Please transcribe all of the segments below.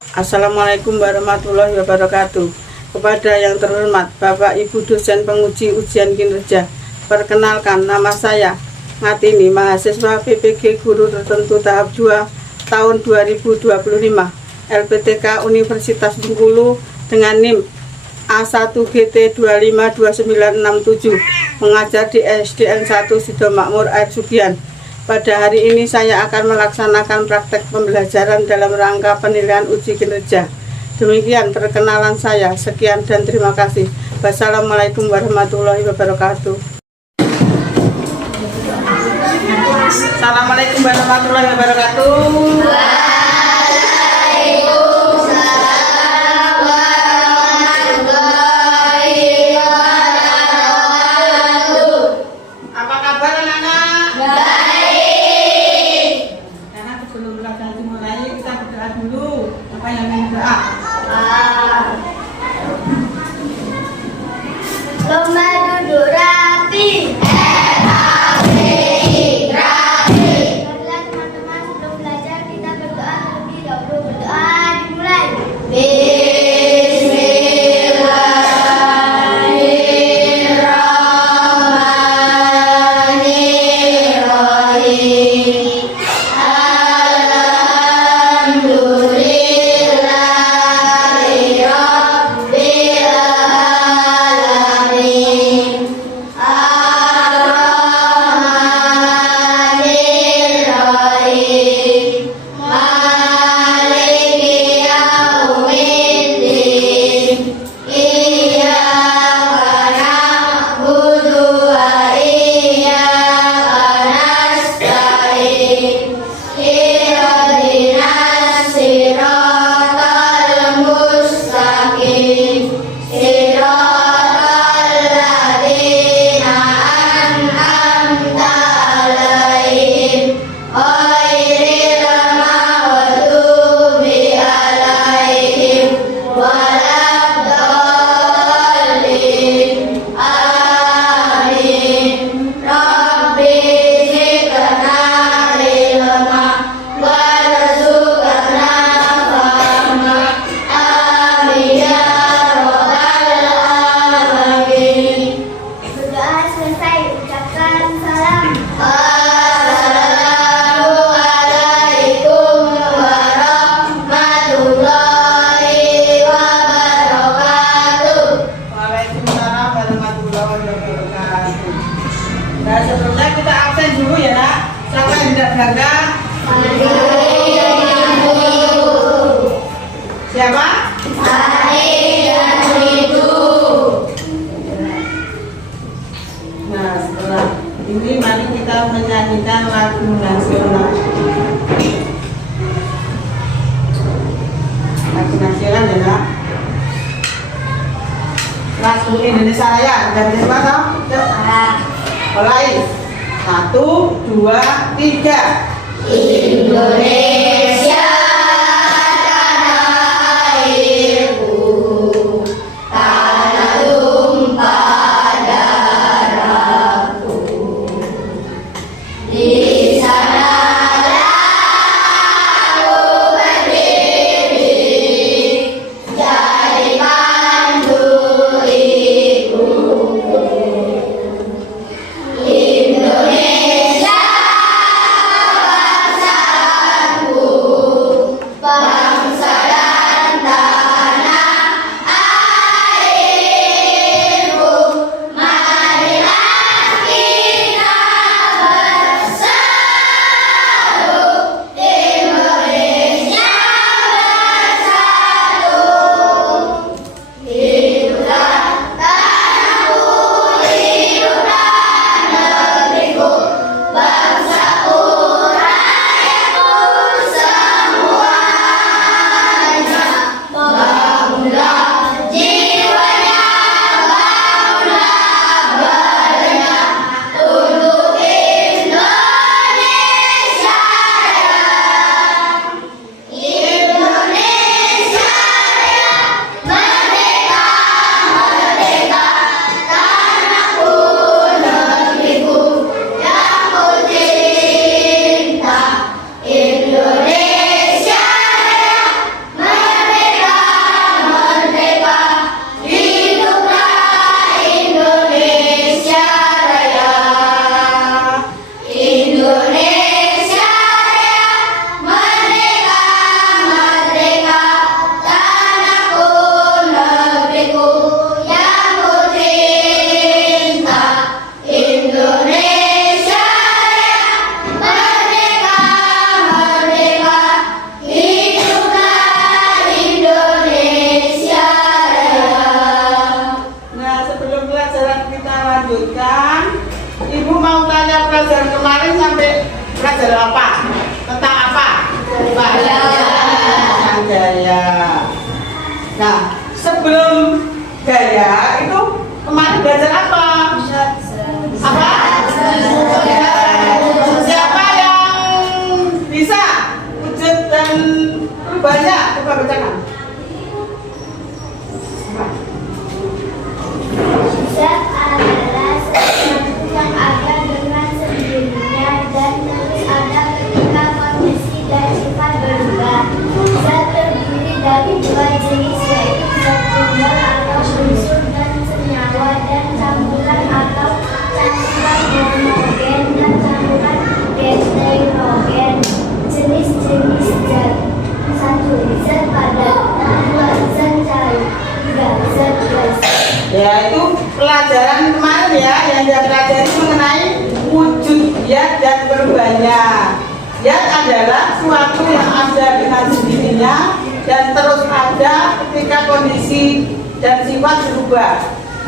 Assalamualaikum warahmatullahi wabarakatuh. Kepada yang terhormat Bapak Ibu dosen penguji ujian kinerja, perkenalkan nama saya Ngatini, mahasiswa PPG Guru Tertentu tahap 2 tahun 2025 LPTK Universitas Bengkulu dengan NIM A1GT252967, mengajar di SDN 1 Sido Makmur Air Sugian. Pada hari ini saya akan melaksanakan praktek pembelajaran dalam rangka penilaian uji kinerja. Demikian perkenalan saya. Sekian dan terima kasih. Wassalamualaikum warahmatullahi wabarakatuh. Assalamualaikum warahmatullahi wabarakatuh. Apa kabar anak-anak? Sebelum belajar dimulai, kita berdoa dulu. Apa yang ingin berdoa? Lomba duduk rapi. Marilah teman-teman, sebelum belajar kita berdoa terlebih dahulu. Berdoa dimulai. Nah, sebelumnya kita absen dulu ya, Nak. Siapa yang tidak berangkat? Siapa? Nah, setelah ini mari kita menyanyikan lagu nasional. Lagu nasional ya, Nak. Lagu Indonesia Raya. Dan mana? Mulai 1, 2, 3. Indonesia tanah airku, tanah tumpah darahku. Di sanalah aku berdiri, jadi pandu ibuku. Indonesia bangsaku, saya. Nah, sebelum gaya itu kemarin belajar apa? Apa? Siapa yang bisa wujud dan rubahnya? Coba bacakan. Zat adalah sesuatu yang ada dengan sendirinya dan terus ada ketika kondisi dan sifat berubah. Zat terdiri dari dua jenis, yaitu zat tunggal atau unsur dan senyawa, dan campuran atau campuran homogen dan campuran heterogen. Jenis-jenis zat: 1. Zat padat, 2. Zat cair, 3. Zat gas. Ya, itu pelajaran kemarin ya, yang dia pelajari mengenai wujud zat dan berubahnya. Zat adalah suatu yang ada dengan sendirinya dan terus ada ketika kondisi dan sifat berubah.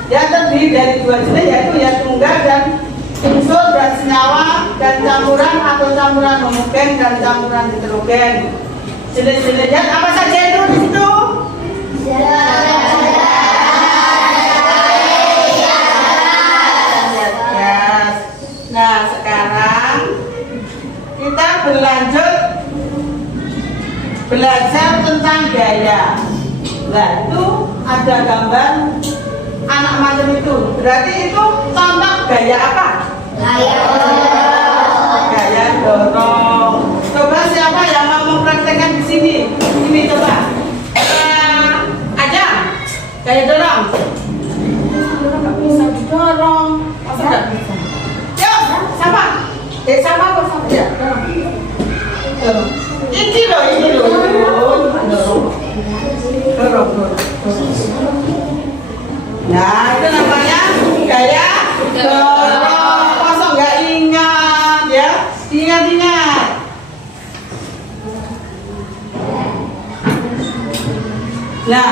Zat terdiri dari dua jenis, yaitu zat tunggal dan unsur dan senyawa, dan campuran atau campuran homogen dan campuran heterogen. Jenis-jenis zat apa saja itu di situ? Nah, sekarang kita berlanjut belajar tentang gaya. Nah, itu ada gambar anak macam itu. Berarti itu contoh gaya apa? Gaya dorong. Coba siapa yang mau mempraktekkan di sini? Ini coba. Aja. Gaya dorong. Nggak bisa didorong. Masa nggak bisa? Sama, sama apa sama ya? Ini loh. Dorong. Nah, itu namanya gaya dorong. Masa nggak ingat ya? Ingat. Nah,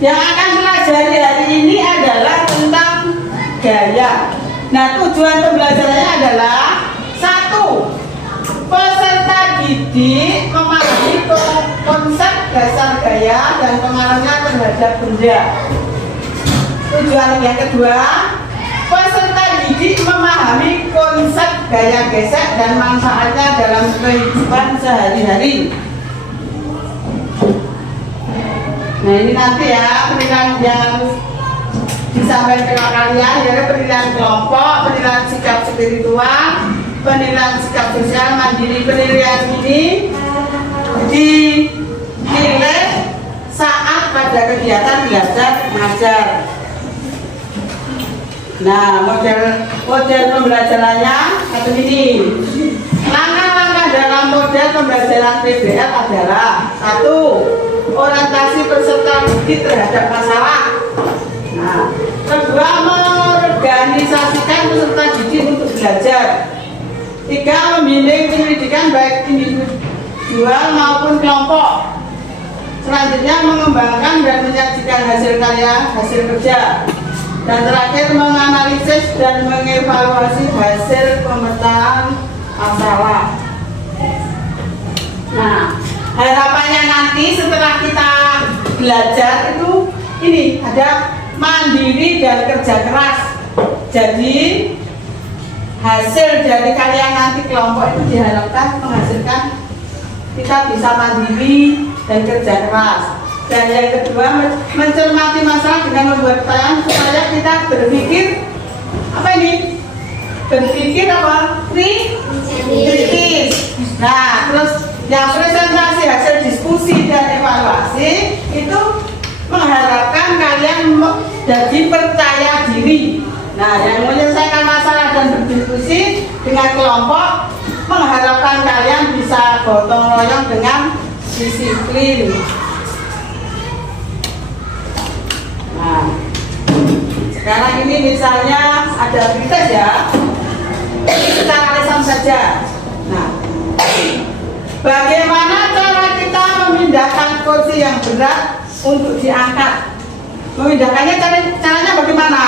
yang akan pelajari hari ini adalah tentang gaya. Nah, tujuan pembelajarannya adalah 1. Peserta didik memahami konsep dasar gaya dan pengaruhnya terhadap benda. Tujuan yang kedua, peserta didik memahami konsep gaya gesek dan manfaatnya dalam kehidupan sehari-hari. Nah, ini nanti ya penilaian yang disampaikan ke kalian, yaitu penilaian kelompok, penilaian sikap spiritual, penilaian sikap sosial mandiri. Penilaian ini dinilai saat pada kegiatan belajar mengajar. Nah, model pembelajarannya satu ini. Langkah-langkah dalam model pembelajaran PBL adalah 1. Orientasi peserta didik terhadap masalah. Nah, kedua, mengorganisasikan peserta didik untuk belajar. 3. Membimbing pendidikan baik individual maupun kelompok. Selanjutnya, mengembangkan dan menyajikan hasil karya, hasil kerja. Dan terakhir, menganalisis dan mengevaluasi hasil pemetaan masalah. Nah, harapannya nanti setelah kita belajar itu ini ada mandiri dan kerja keras. Jadi hasil dari karya nanti kelompok itu diharapkan menghasilkan kita bisa mandiri dan kerja keras. Dan yang kedua, mencermati masalah dengan membuat pertanyaan supaya kita berpikir apa ini? Berpikir apa? Kritis. Nah, terus yang presentasi hasil diskusi dan evaluasi itu mengharapkan kalian jadi percaya diri. Nah, yang menyelesaikan masalah dan berdiskusi dengan kelompok mengharapkan kalian bisa gotong royong dengan disiplin. Nah, sekarang ini misalnya ada aktivitas ya, secara lisan saja. Nah, bagaimana cara kita memindahkan kursi yang berat untuk diangkat? Memindahkannya caranya bagaimana?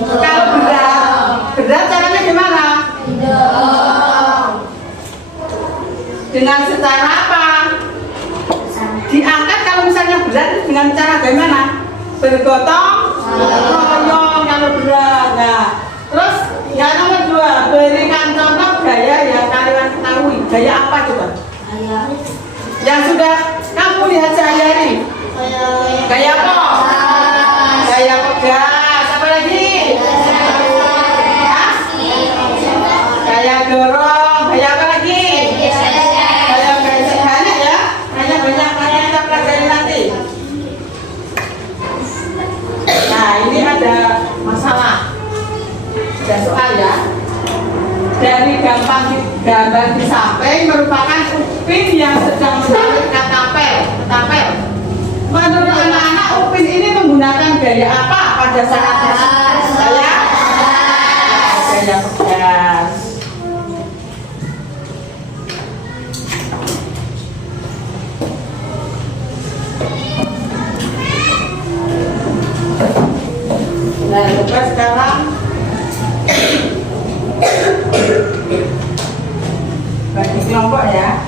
Kalau berat caranya gimana? Dengan secara apa? Diangkat dengan cara bagaimana? Bergotong royong kalau berat. Nah, terus yang nomor 2, berikan contoh gaya yang kalian ketahui. Gaya apa coba? Yang sudah kamu lihat sehari-hari. Gaya apa? Gaya pegas. Apa lagi? Hah? Gaya dorong. Gaya apa lagi? Gaya banyak ya. Banyak kita pelajari nanti. Nah, ini ada masalah. Ada soal ya. Dari gambar di samping merupakan Upin yang sedang menarik kata pel. Menurut anak-anak, Upin ini menggunakan gaya apa pada saat gaya pegas. Nah, coba sekarang bagi kelompok ya.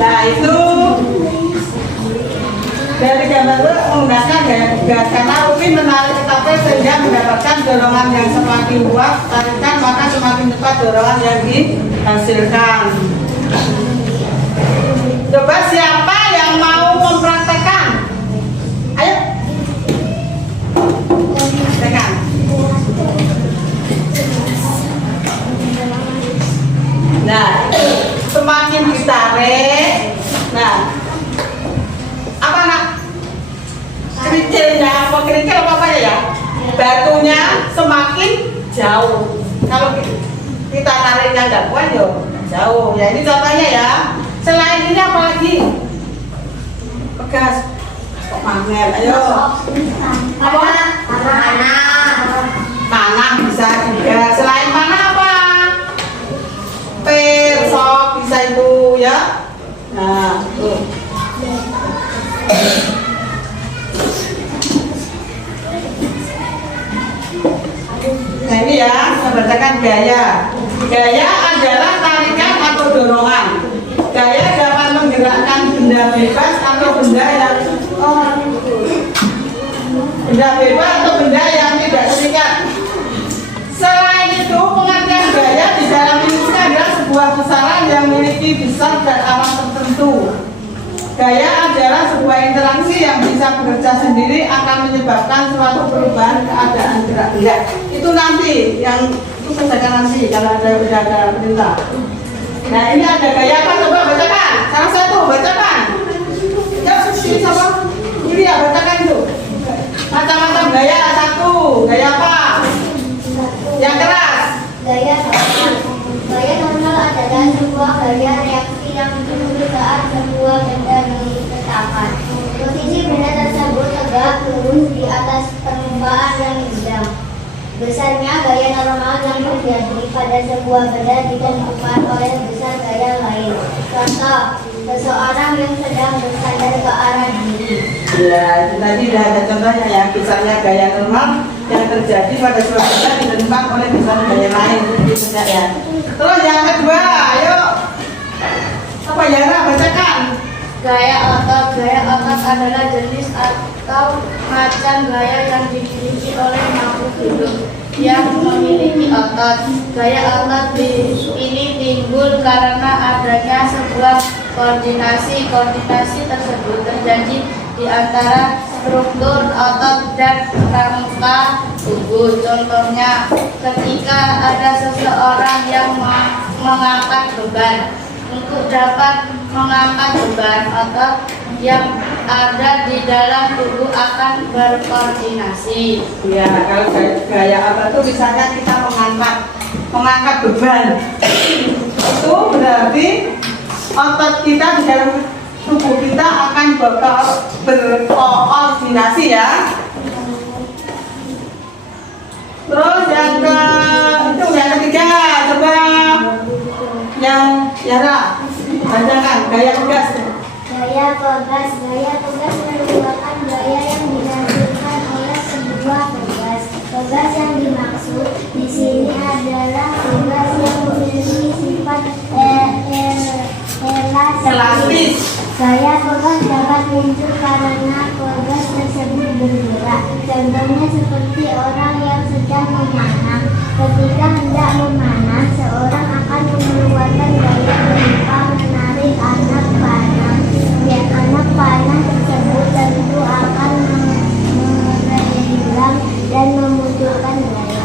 Nah, itu dari gambar itu menggunakan gaya pegas karena Upin menarik ketapel sehingga mendapatkan dorongan yang semakin kuat, tarikan maka semakin cepat dorongan yang dihasilkan. Coba siapa yang mau mempraktekkan? Ayo, praktekkan. Nah, semakin ditarik, nah, apa nak? Kerikilnya, kerikil apa ya? Batunya semakin jauh. Kalau kita tariknya nggak kuat, yo jauh. Ya ini contohnya ya. Selain ini apa lagi? Pegas. Kok mangel? Ayo. Apa? Panah bisa juga. Selain panah apa? Sok bisa itu ya. Nah, tuh. Nah ini ya, saya bacakan gaya. Gaya adalah tarikan atau dorongan. Gaya dapat menggerakkan benda bebas atau benda yang tidak terikat. Selain itu, pengertian gaya di dalam ilmu adalah sebuah besaran yang memiliki besar dan arah tertentu. Gaya adalah sebuah interaksi yang bisa bekerja sendiri akan menyebabkan suatu perubahan keadaan gerak benda. Itu nanti yang itu kerjakan nanti kalau ada perintah. Nah ini ada gaya apa? Coba bacakan. Salah satu bacakan. Ya ini sama. Ini ya bacakan itu. Macam-macam gaya. Satu gaya apa? Yang keras. Gaya normal adalah sebuah gaya reaksi yang timbul saat sebuah benda diletakkan. Posisi benda tersebut tegak lurus di atas permukaan yang rendah. Besarnya gaya normal yang terjadi pada sebuah benda ditentukan oleh besar gaya lain. Contoh, seseorang yang sedang bersandar ke arah diri. Ya, itu tadi sudah ada contohnya ya. Misalnya gaya normal yang terjadi pada suatu benda ditentukan oleh besar gaya lain. Itu ya. Terus yang kedua, ayo. Apa Yara bacakan? Gaya otot adalah jenis atau macam gaya yang dimiliki oleh makhluk hidup yang memiliki otot. Gaya otot ini timbul karena adanya sebuah koordinasi. Koordinasi tersebut terjadi di antara struktur otot dan rangka tubuh. Contohnya, ketika ada seseorang yang mengangkat beban. Untuk dapat mengangkat beban otot yang ada di dalam tubuh akan berkoordinasi. Ya, kalau gaya apa tuh misalnya kita mengangkat beban. Itu berarti otot kita di dalam tubuh kita akan berkoordinasi ya. Terus yang ketiga, coba yang Yara bacakan gaya tegas. Gaya tegas merupakan gaya yang dihasilkan oleh sebuah tugas. Tugas yang dimaksud di sini adalah tugas yang memiliki sifat elastis. Gaya tegas dapat muncul karena tugas tersebut bergerak. Contohnya seperti orang yang sedang memanah. Ketika hendak memanah, seorang akan mengeluarkan gaya berupa menarik anak panah. Dan anak panah tersebut tentu akan menghilang dan memunculkan gaya.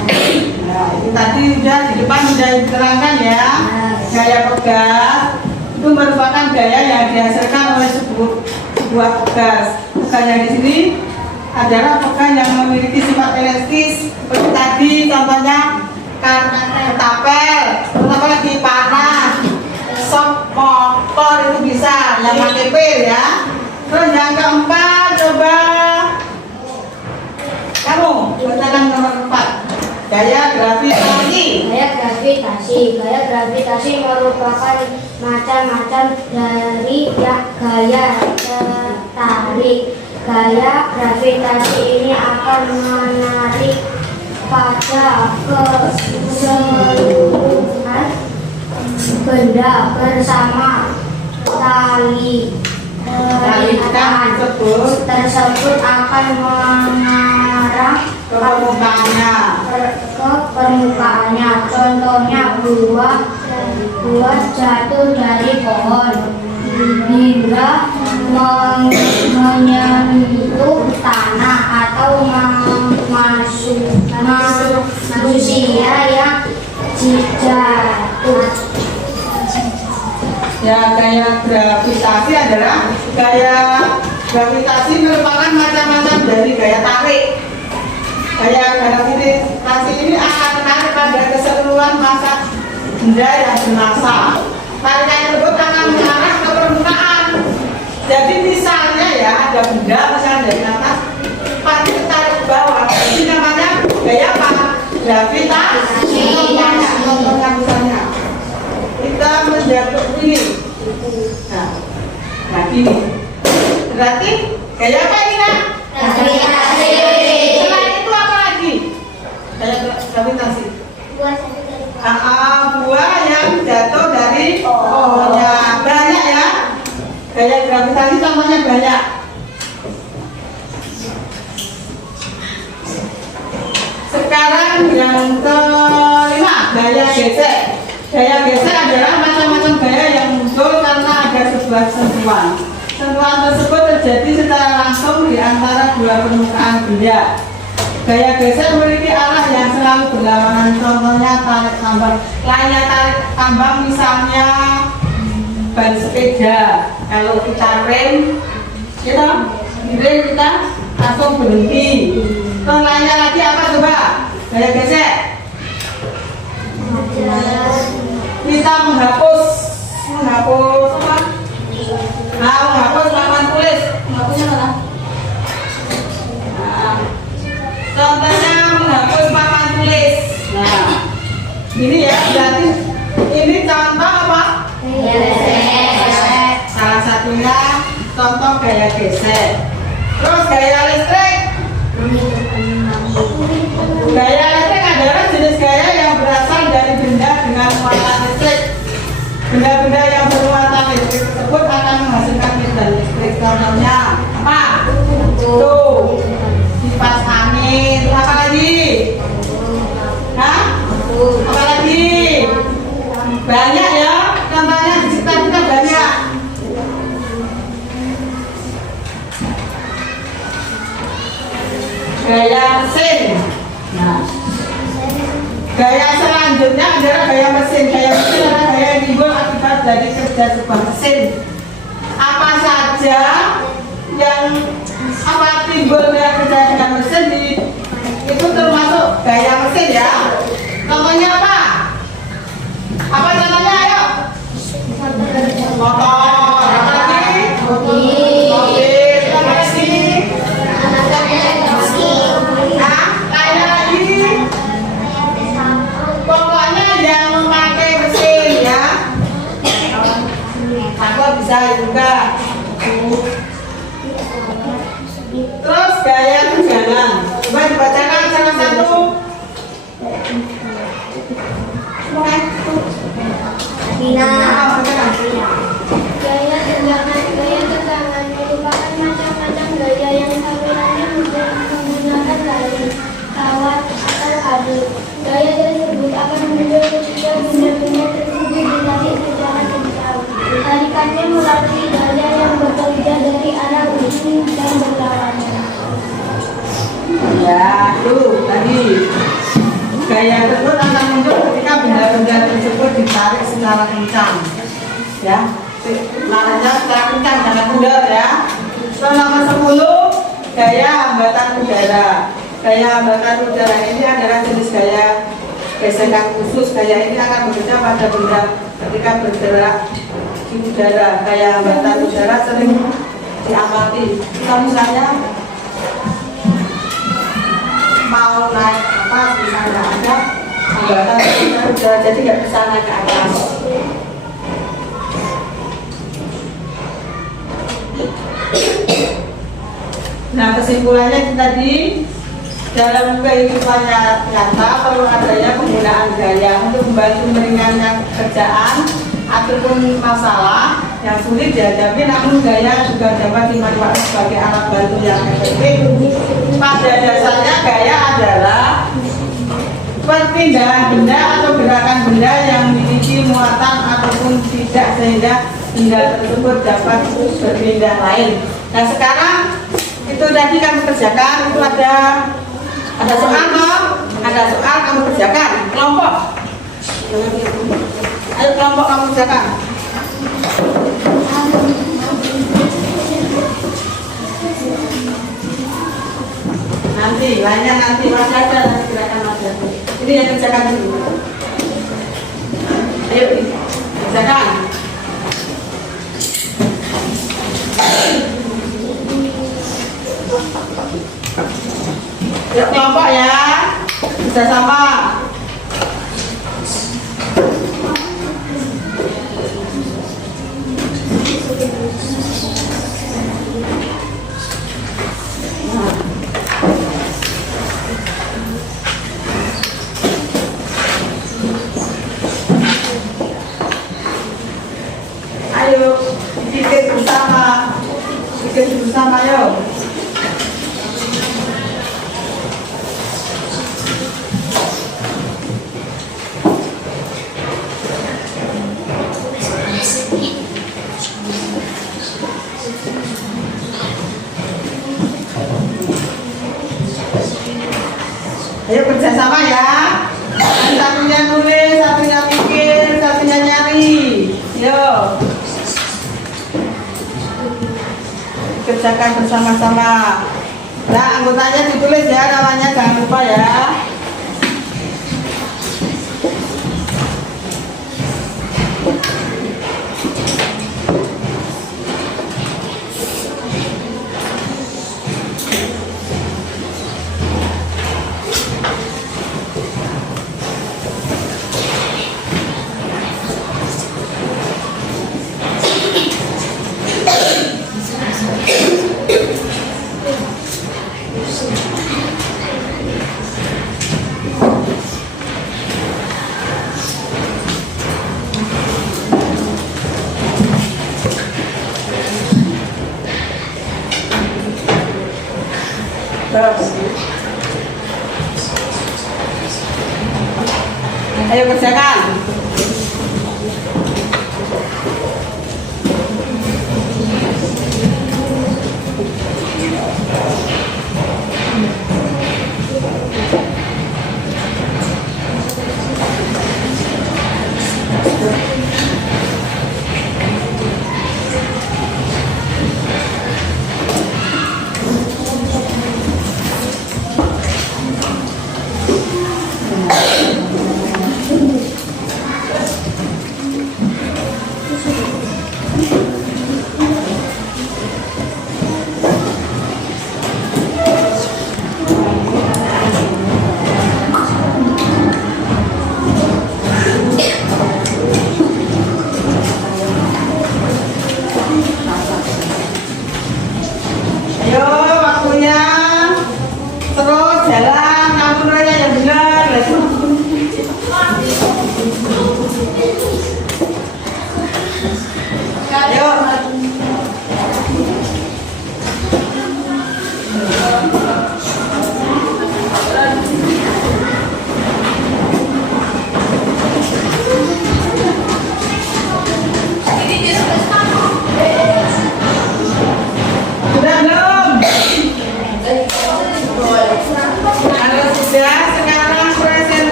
Nah, itu tadi sudah di depan sudah diterangkan ya. Gaya tegas itu merupakan gaya yang dihasilkan oleh sebuah tugas. Tugasnya di sini adalah tugas yang memiliki sifat elastis. Seperti tadi contohnya ketapel lagi panah, sok motor itu bisa yang pakai pil ya. Terus yang keempat coba kamu bacakan nomor 4, gaya gravitasi. Gaya gravitasi merupakan macam-macam dari gaya tarik. Gaya gravitasi ini akan menarik pada keseluruhan benda bersama tali tersebut akan mengarah Ke permukaannya. Contohnya buah jatuh dari pohon hingga menyentuh tanah atau manusia yang jatuh. Ya, gaya gravitasi adalah gaya gravitasi merupakan macam-macam dari gaya tarik. Gaya gravitasi ini akan menarik pada keseluruhan massa benda yang bermassa. Tarikan tersebut akan mengarah ke permukaan. Jadi misalnya ya ada benda misalnya dari atas, pasti tarik ke bawah. Ini namanya gaya apa? Gravitasi. Contohnya misalnya kita menjatuh ini. Nah gini. Berarti gaya apa ini nak? Gravitasi. Selain itu apa lagi? Gaya gravitasi. Buah yang jatuh dari pohonnya. Banyak ya. Gaya gravitasi contohnya banyak. Sekarang yang kelima, gaya gesek. Gaya gesek adalah macam-macam gaya yang muncul karena ada sebuah sentuhan. Sentuhan tersebut terjadi secara langsung di antara dua permukaan benda. Gaya gesek memiliki arah yang selalu berlawanan. Contohnya tarik tambang. Lainnya tarik tambang misalnya ban sepeda. Kalau kita rem, kita langsung berhenti. Terus lainnya lagi apa coba? Gaya gesek. Kita menghapus apa? Menghapus papan tulis. Menghapusnya mana? Nah, contohnya menghapus papan tulis. Nah, ini ya berarti ini contoh apa? Salah satunya contoh gaya gesek. Terus gaya listrik. Gaya listrik adalah jenis gaya yang berasal dari benda dengan muatan listrik. Benda-benda yang bermuatan listrik tersebut akan menghasilkan medan listrik. Contohnya apa? Tuh, kipas angin. Apa lagi? Hah? Apa lagi? Banyak ya. Contohnya di sekitar kita banyak. Gaya mesin. Nah, gaya selanjutnya adalah gaya mesin. Gaya mesin adalah gaya yang timbul akibat dari kerja sebuah mesin. saja yang timbul dengan kerja dengan mesin itu termasuk gaya mesin ya. Contohnya apa? Apa contohnya? Ayo. Motor. Apa lagi? Mobil. Apa lagi? Lain lagi. Pokoknya yang memakai mesin ya. Aku bisa juga. Terus gaya tunjangan. Coba dibacakan salah satu. Gaya tendangan merupakan macam-macam gaya yang salurannya menggunakan lari, kawat, atau adu. Gaya tersebut akan muncul ketika benda-benda tersebut ditarik secara kencang. Tarikannya melalui gaya yang bekerja dari arah ujung dan berlawanan. Ya, tuh tadi gaya tersebut akan muncul ketika benda-benda tersebut ditarik secara kencang. Ya, nariknya secara kencang, jangan kendor ya. So, nomor 10, gaya hambatan udara. Gaya hambatan udara ini adalah jenis gaya gesekan khusus. Gaya ini akan bekerja pada benda ketika bergerak di udara. Gaya hambatan udara sering diamati. Kita misalnya mau naik atas, misalnya ada hambatan udara, jadi nggak bisa naik ke atas. Nah, kesimpulannya itu tadi, dalam kehidupan nyata perlu adanya penggunaan gaya untuk membantu meringankan pekerjaan ataupun masalah yang sulit dihadapi, namun gaya juga dapat dimanfaatkan sebagai alat bantu yang efektif. Pada dasarnya gaya adalah perpindahan benda atau gerakan benda yang memiliki muatan ataupun tidak, sehingga benda tersebut dapat berpindah lain. Nah, sekarang itu tadi kamu kerjakan, itu ada soal toh? Ada soal kamu kerjakan, kelompok. Ayo kelompok kamu kerjakan. Nanti, lainnya nanti masih ada, nanti gerakan masih ada. Ini yang kerjakan dulu. Ayo kerjakan. Yuk kelompok ya, bisa sama. Ayo bikin bersama yuk. Ayo kerjasama ya. Satunya nulis, satunya pikir, satunya nyari. Yuk. Kerjakan bersama-sama. Nah, anggotanya ditulis ya, namanya jangan lupa ya. Terus. Ayo kerjakan.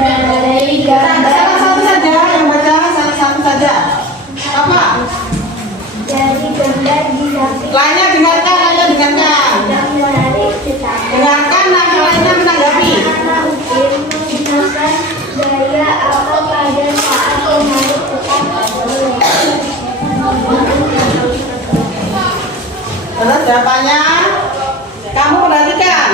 dari Salah gambar satu saja yang baca, salah satu saja. Apa? dari gambar di samping Lainnya dengarkan, lainnya dengarkan. dan menarik tetapi Dengarkan, yang lainnya menanggapi. anak Udin menggunakan gaya apa pada saat menarik tetapi Terus jawabannya, kamu perhatikan.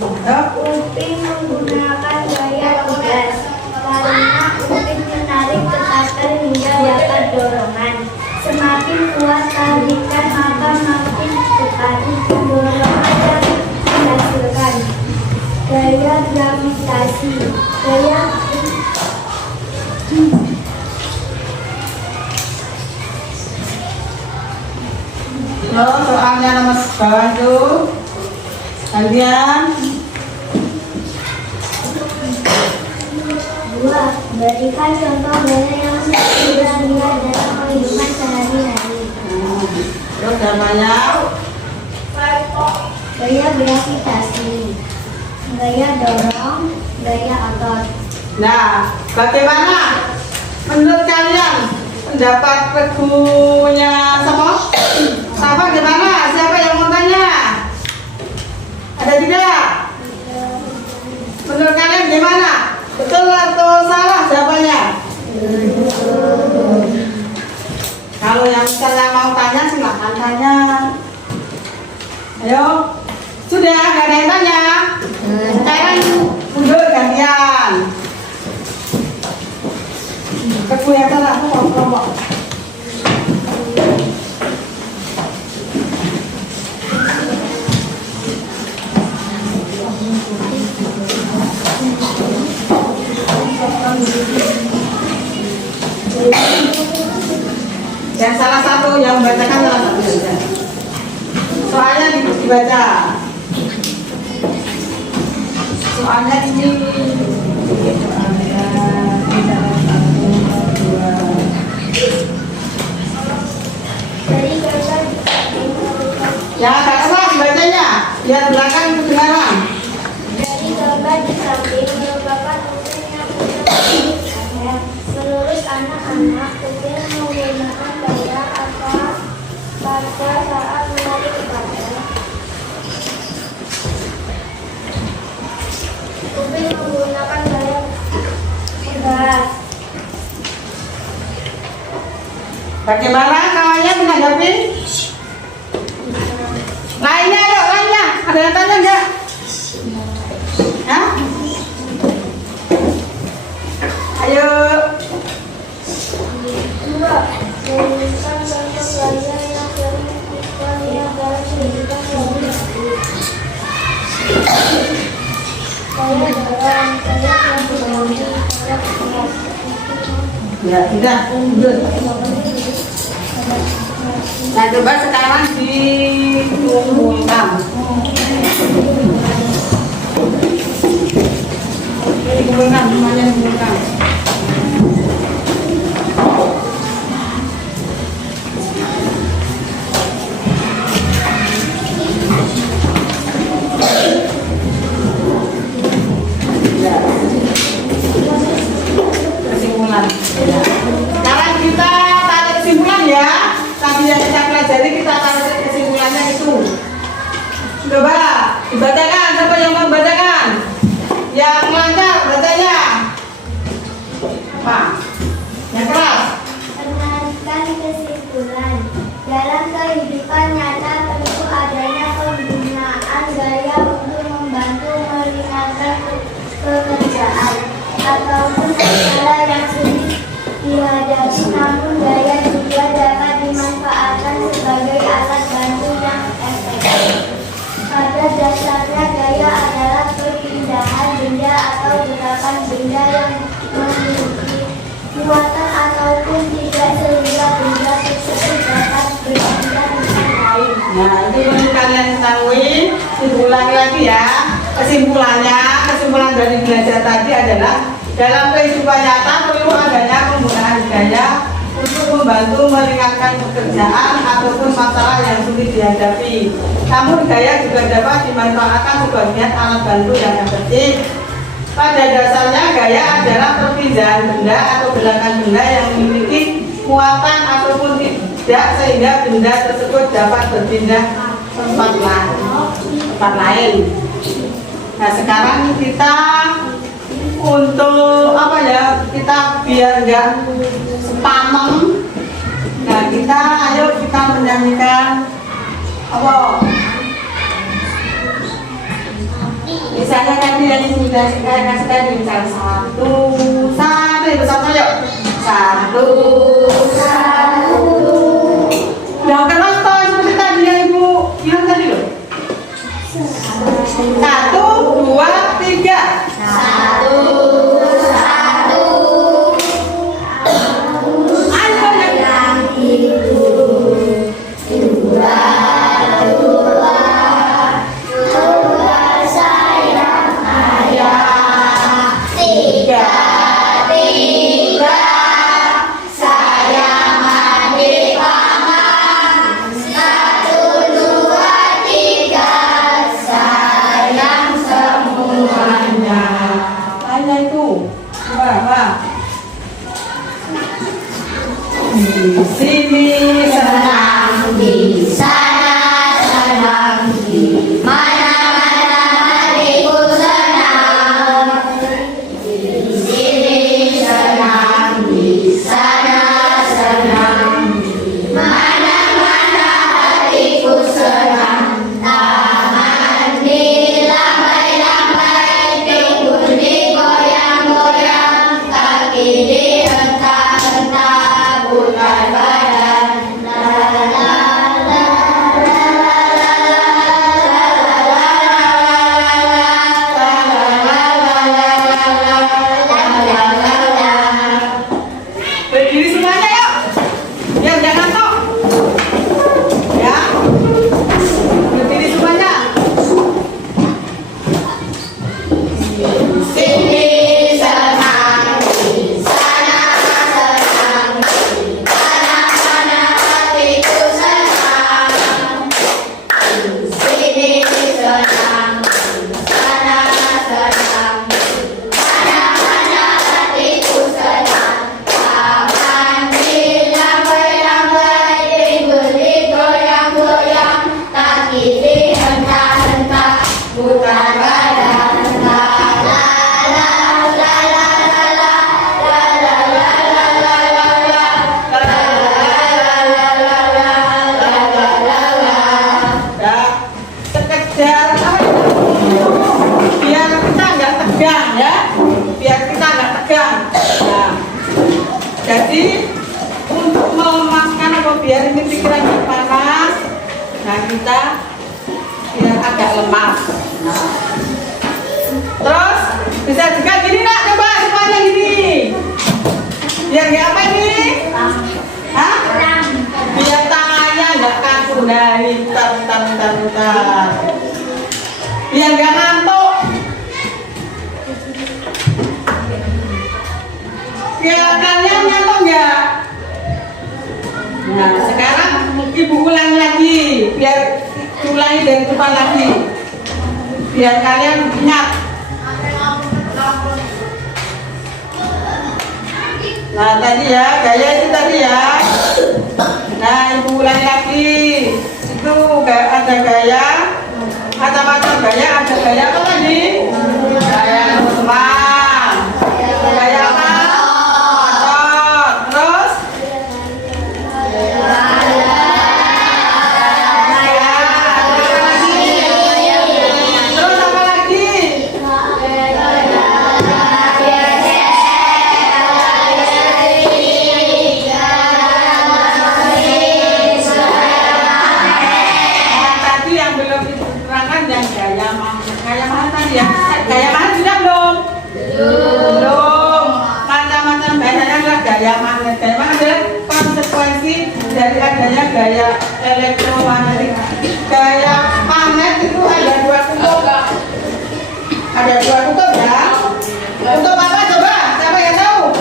Upin menggunakan gaya tegas karena Upin menarik tetapi hingga dapat dorongan. Semakin kuat tarikan maka makin cepat dorongan yang dihasilkan. Gaya gravitasi. Gaya Soalnya nomor bawah itu kalian dua, berikan contoh gaya yang sudah lihat dalam kehidupan sehari-hari. terus namanya Gaya gravitasi, gaya dorong, gaya otot. nah, bagaimana menurut kalian pendapat regunya sama gimana? Siapa yang mau tanya? Ada tidak? Menurut kalian gimana? Betul atau salah jawabannya? Kalau yang misalnya mau tanya silahkan tanya. Ayo, sudah nggak ada yang tanya. Sekarang mundur gantian. Regu yang salah, kelompok. Yang salah satu yang membacakan salah satu saja. Soalnya dibaca. Soalnya ini Dari gambar ya agak keras dibacanya, biar belakang kedengaran. dari gambar di samping merupakan Upin yang punya menurut anak-anak Upin menggunakan gaya apa pada saat menarik tetapi Upin menggunakan gaya tegas. Bagaimana kawannya menanggapi? Lainnya, yuk lainnya. Ada yang tanya enggak? Hah? Ayo. Dua, berikan contoh gaya yang sering kita lihat dalam kehidupan sehari-hari. Gaya dorong, gaya gravitasi, gaya tegas. Ya, sudah. Mundur. Nah, coba sekarang dikumpulkan. Dikumpulkan, semuanya dikumpulkan. Ya. Kesimpulan. Ya. Sekarang kita tarik kesimpulan ya. Tadi yang kita pelajari kita tarik kesimpulannya itu. Coba dibacakan, siapa yang mau bacakan? Yang lancar bacanya. Apa? Yang keras. Penarikan kesimpulan. Dalam kehidupan nyata tentu adanya penggunaan gaya untuk membantu meringankan pekerjaan ataupun masalah yang sulit dihadapi, namun gaya juga dapat dimanfaatkan sebagai alat bantu yang efektif. Pada dasarnya gaya adalah perpindahan benda atau gerakan benda yang memiliki muatan ataupun tidak sehingga benda tersebut dapat berpindah dengan lain. Nah, itu perlu kalian ketahui. Diulangi lagi ya. Kesimpulan dari belajar tadi adalah dalam kehidupan nyata perlu adanya penggunaan gaya untuk membantu meringankan pekerjaan ataupun masalah yang sulit dihadapi. Namun gaya juga dapat dimanfaatkan sebagai alat bantu yang efektif. Pada dasarnya gaya adalah perpindahan benda atau gerakan benda yang memiliki muatan ataupun tidak sehingga benda tersebut dapat berpindah tempat lain. Nah sekarang kita untuk apa ya, kita biar enggak sepanem. Nah kita ayo kita menyanyikan apa? Misalnya tadi yang sudah saya kasih tadi, misal satu, bersama yuk. Satu. Udah kenal toh seperti tadi ya Ibu bilang tadi loh. 1, 2, 3. Di sini senang, di sana senang, di mana-mana hatiku senang. Di sini senang, di sana senang, di mana-mana hatiku senang. Tangan dilambai-lambai, pinggul digoyang-goyang, kaki dihentak-hentak. Bukan badan, la la la la berdiri semuanya yuk, biar jangan tok, ya. Berdiri semuanya. Sini senang, di sana senang. Mana-mana hatiku senang. Di sini senang, di sana senang. Mana-mana hatiku senang. Tangan dilambai-lambai, pinggul digoyang-goyang, kaki dihentak-hentak, bukan badan. La la la la la la la la la la la sekedar biar kita nggak tegang ya, biar kita nggak tegang. Nah, jadi untuk melemaskan apa biar ini pikiran kita panas, nah kita biar agak lemas. Nah, terus bisa juga gini nak, coba semuanya gini, biar nggak apa ini? Hah? Biar tangannya nggak kaku, nah bentar. Biar nggak ngantuk. Biar kalian ngantuk nggak? Nah sekarang ibu ulangi lagi, biar ulangi dari depan lagi, biar kalian ingat. Nah tadi ya, gaya itu tadi ya. Nah ibu ulangi lagi. Itu ada gaya, macam-macam gaya. Ada gaya apa tadi? Gaya teman. Gaya apa? Otot. Terus? Terus apa lagi? Gaya mana tadi ya? Gaya mana sudah belum? Belum. Macam-macam gayanya adalah gaya magnet. Gaya magnet adalah konsekuensi dari adanya gaya elektromagnetik. Gaya magnet itu ada dua kutub. Ada dua kutub ya. Kutub apa coba? Siapa yang tahu?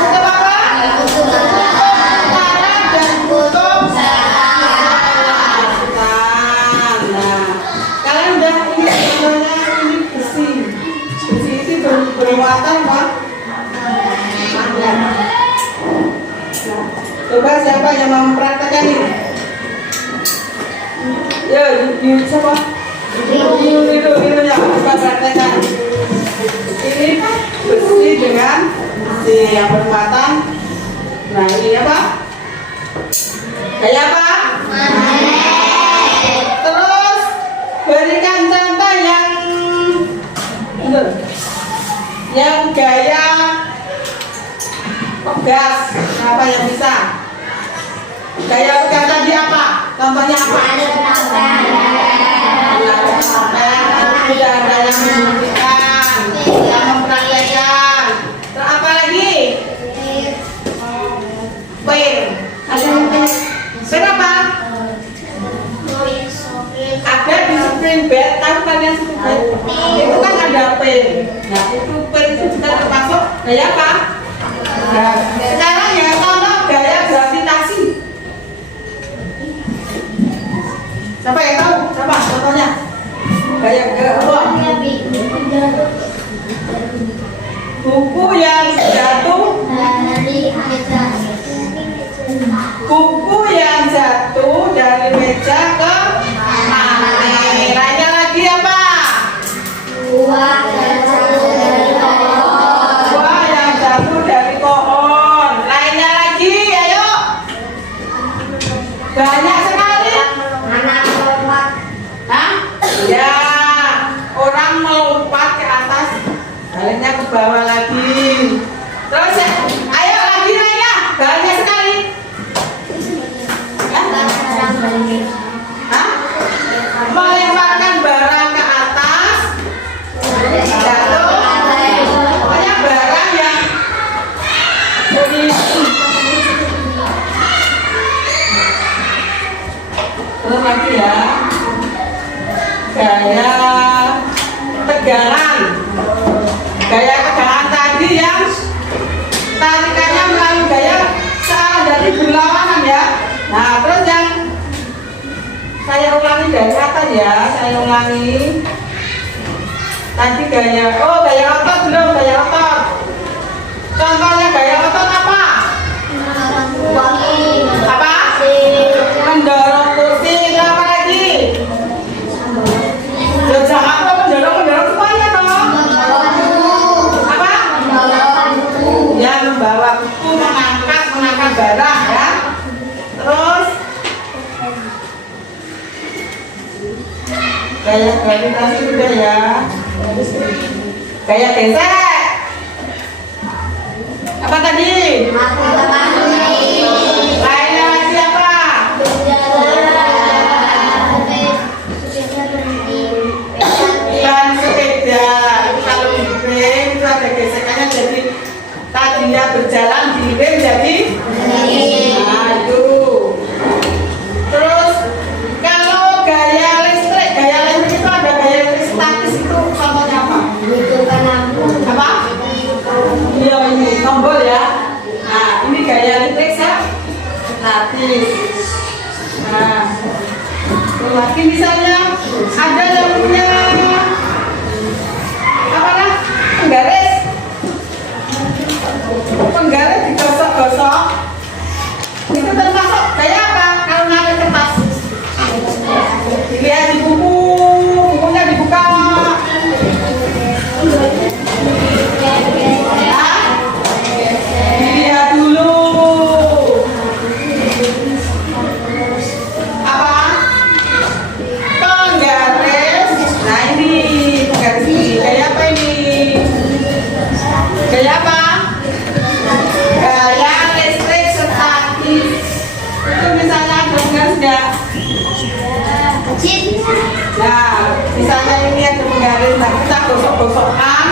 Kutub apa? Kutub utara dan kutub selatan. Nah, kalian Coba siapa yang mau mempraktekkan ini? Ya, siapa? Itu yang coba praktekkan. Ini besi dengan besi yang bermuatan. Nah, ini apa? Kayak apa? Terus berikan contoh yang gaya pegas. Siapa yang bisa? Gaya pegas tadi apa? Contohnya apa? Sudah ada yang menunjukkan, yang mempraktekkan. Terus apa lagi? Pen. Ada yang pen? Pen apa? Ada di spring bed. Tahu kalian spring bed? Itu kan ada pen. Nah, itu pen itu juga termasuk gaya apa? Nah, sekarang ya contoh gaya gravitasi. Siapa yang tahu? Siapa contohnya? Gaya apa? Buku yang jatuh. Buku yang jatuh dari meja ke lantai. Lainnya lagi apa? Buah yang jatuh dari pohon. Lainnya lagi, ayo. Banyak sekali. Hah? Ya, orang melompat ke atas, baliknya ke bawah lagi. Terus ya, ayo lagi lainnya. Banyak sekali. Hah? Melemparkan barang ke atas, jatuh. Pokoknya barang yang terus lagi ya, gaya tegangan. Gaya tegangan tadi yang tarikannya melalui gaya searah dari berlawanan ya. Nah, terus yang saya ulangi dari atas ya, saya ulangi. Tadi gaya, gaya otot belum, gaya otot. Contohnya gaya otot apa? Apa? Mendorong kursi, apa lagi? Ya jangan kok mendorong semuanya dong. Apa? Ya membawa buku, mengangkat barang ya. Terus gaya gravitasi sudah ya. Gaya gesek. Apa tadi? Lainnya lagi apa? Ban sepeda. Kalau di rem itu ada gesekannya, jadi tadinya berjalan di rem jadi nah itu. Terus kalau gaya listrik itu ada gaya listrik statis, itu contohnya apa? Apa? Iya, ini tombol ya. Nah, ini gaya listrik statis. Nah, lagi misalnya ada yang punya apa lah? Penggaris digosok-gosok. Itu termasuk gaya apa? Kalau narik kertas. Dilihat di bukunya dibuka. Dilihat dulu. Apa? Penggaris. Nah ini penggaris ini. Gaya apa ini? Gaya apa? Gaya listrik statis. Itu misalnya ada penggaris enggak? Nah, misalnya ini ada penggaris, nah kita gosok-gosokkan,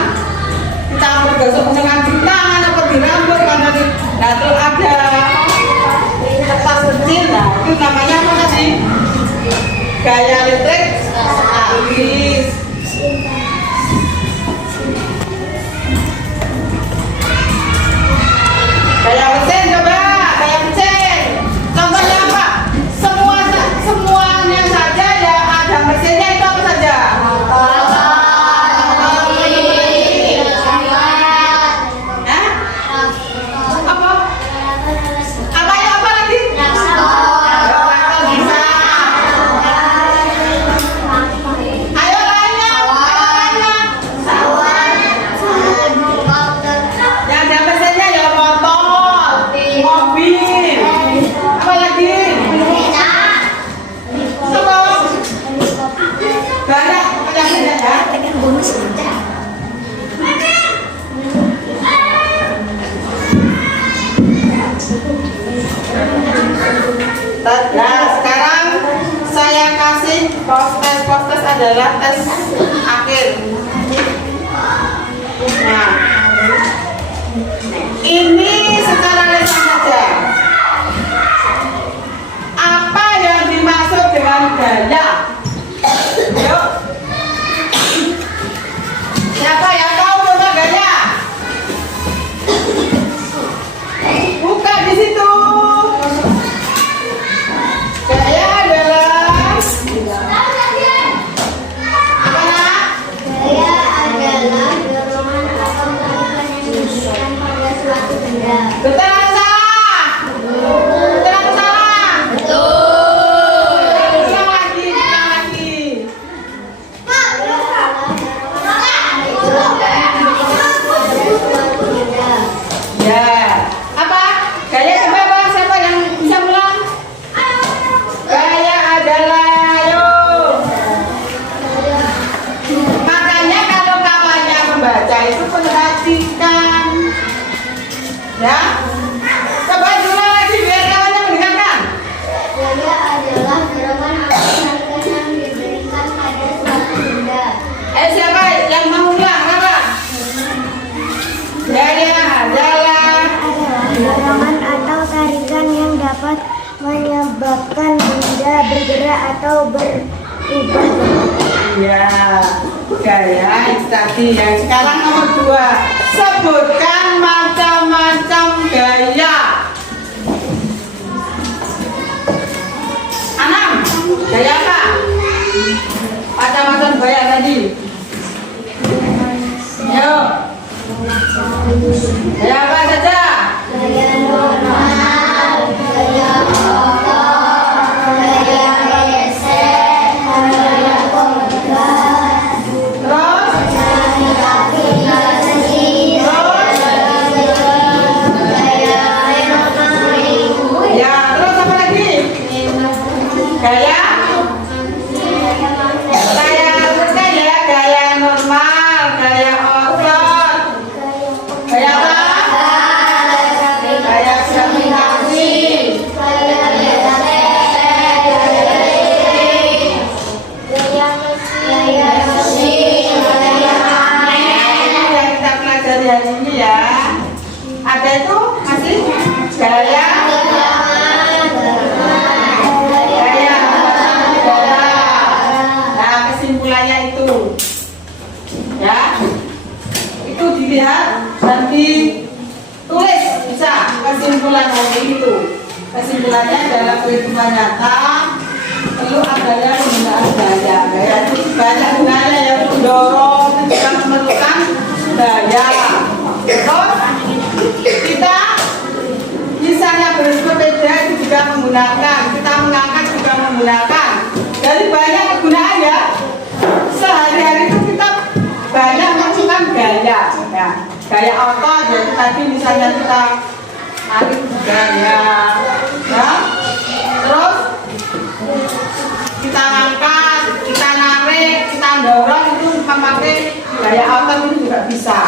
kita mau digosok dengan di tangan atau di rambut kan tadi. Nah, terus ada kertas kecil, nah itu namanya apa tadi? Gaya listrik statis. Gaya mesin coba, gaya mesin. Contohnya apa? Semuanya saja ya ada mesinnya, itu apa saja? Hah? Nah, sekarang saya kasih tes adalah tes akhir. Nah, ini secara lisan saja. Apa yang dimaksud dengan gaya? Yuk. Siapa yang tahu coba gaya? Buka di situ. Gaya adalah Gaya adalah dorongan atau tarikan yang diberikan pada suatu benda. betul atau salah? Betul atau salah? Betul. Ulang lagi, ulang lagi. Ya, apa? Gaya coba apa? Siapa yang bisa ulang? Gaya adalah, ayo. Makanya kalau kawannya membaca itu perhatikan, ya. Coba ulang lagi biar kawannya mendengarkan. Gaya adalah dorongan atau tarikan yang diberikan pada suatu benda. Siapa yang mau ulang? Apa? Gaya adalah Dorongan atau tarikan yang dapat menyebabkan benda bergerak atau berubah. ya, gaya itu tadi. Yang sekarang nomor 2. Sebutkan macam-macam gaya. 6. Gaya apa? Macam-macam gaya tadi. Ayo. Gaya apa saja? Gaya normal, gaya otot, gaya besek, gaya kogas, Terus? gaya fenomenik, Ya, terus apa lagi? Gaya? Gaya normal, gaya otot. Gaya apa? Gaya gravitasi. gaya besek, gaya mesin, Ini yang kita pelajari hari ini ya. Ada itu masih gaya gaya udara. Nah, kesimpulannya itu ya, itu dilihat dan ditulis bisa kesimpulan hari itu. Kesimpulannya dalam kehidupan nyata perlu adanya penggunaan gaya. Gaya itu banyak gunanya ya, mendorong, juga memerlukan gaya. Terus kita misalnya bersepeda itu juga menggunakan, kita mengangkat juga menggunakan. Dari banyak kegunaan ya, sehari-hari itu kita banyak melakukan gaya. Ya, gaya otot jadi tadi misalnya kita narik gaya, ya. Terus kita angkat, kita narik, kita dorong itu memakai gaya otot itu juga bisa,